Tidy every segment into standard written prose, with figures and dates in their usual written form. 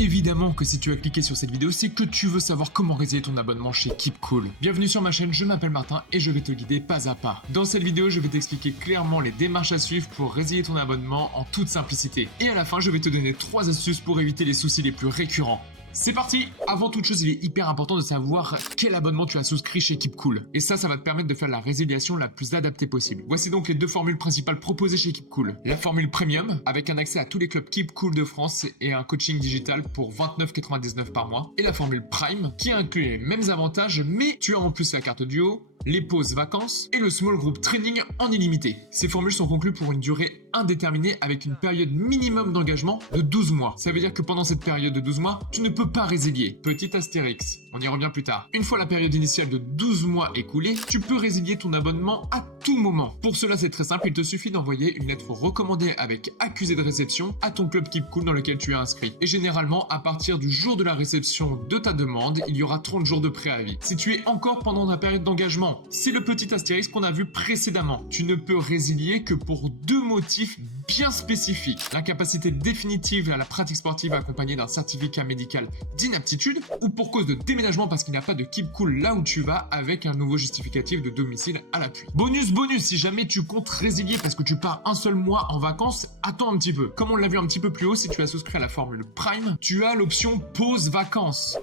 Évidemment que si tu as cliqué sur cette vidéo, c'est que tu veux savoir comment résilier ton abonnement chez KeepCool. Bienvenue sur ma chaîne, je m'appelle Martin et je vais te guider pas à pas. Dans cette vidéo, je vais t'expliquer clairement les démarches à suivre pour résilier ton abonnement en toute simplicité. Et à la fin, je vais te donner 3 astuces pour éviter les soucis les plus récurrents. C'est parti! Avant toute chose, il est hyper important de savoir quel abonnement tu as souscrit chez KeepCool. Et ça va te permettre de faire la résiliation la plus adaptée possible. Voici donc les 2 formules principales proposées chez KeepCool. La formule Premium, avec un accès à tous les clubs KeepCool de France et un coaching digital pour 29,99 par mois. Et la formule Prime, qui inclut les mêmes avantages, mais tu as en plus la carte duo, les pauses vacances et le small group training en illimité. Ces formules sont conclues pour une durée indéterminée avec une période minimum d'engagement de 12 mois. Ça veut dire que pendant cette période de 12 mois, tu ne peux pas résilier. Petit astérix, on y revient plus tard. Une fois la période initiale de 12 mois écoulée, tu peux résilier ton abonnement à tout moment. Pour cela, c'est très simple, il te suffit d'envoyer une lettre recommandée avec accusé de réception à ton club KeepCool dans lequel tu es inscrit. Et généralement, à partir du jour de la réception de ta demande, il y aura 30 jours de préavis. Si tu es encore pendant ta période d'engagement, c'est le petit astérisque qu'on a vu précédemment. Tu ne peux résilier que pour 2 motifs bien spécifiques. L'incapacité définitive à la pratique sportive accompagnée d'un certificat médical d'inaptitude ou pour cause de déménagement parce qu'il n'y a pas de KeepCool là où tu vas avec un nouveau justificatif de domicile à l'appui. Bonus, si jamais tu comptes résilier parce que tu pars un seul mois en vacances, attends un petit peu. Comme on l'a vu un petit peu plus haut, si tu as souscrit à la formule Prime, tu as l'option pause vacances.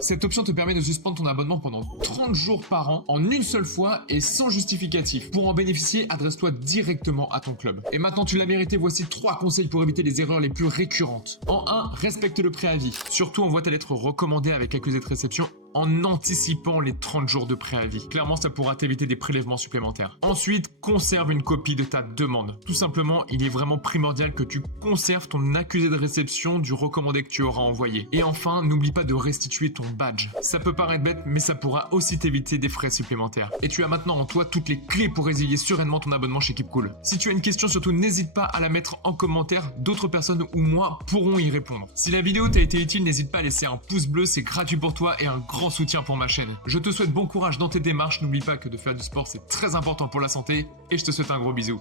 Cette option te permet de suspendre ton abonnement pendant 30 jours par an en une seule fois et sans justificatif. Pour en bénéficier, adresse-toi directement à ton club. Et maintenant tu l'as mérité, voici 3 conseils pour éviter les erreurs les plus récurrentes. En 1, respecte le préavis. Surtout envoie ta lettre recommandée avec accusé de réception en anticipant les 30 jours de préavis. Clairement, ça pourra t'éviter des prélèvements supplémentaires. Ensuite, conserve une copie de ta demande. Tout simplement, il est vraiment primordial que tu conserves ton accusé de réception du recommandé que tu auras envoyé. Et enfin, n'oublie pas de restituer ton badge. Ça peut paraître bête, mais ça pourra aussi t'éviter des frais supplémentaires. Et tu as maintenant en toi toutes les clés pour résilier sereinement ton abonnement chez KeepCool. Si tu as une question, surtout n'hésite pas à la mettre en commentaire. D'autres personnes ou moi pourront y répondre. Si la vidéo t'a été utile, n'hésite pas à laisser un pouce bleu, c'est gratuit pour toi et un grand soutien pour ma chaîne. Je te souhaite bon courage dans tes démarches, n'oublie pas que de faire du sport c'est très important pour la santé et je te souhaite un gros bisou.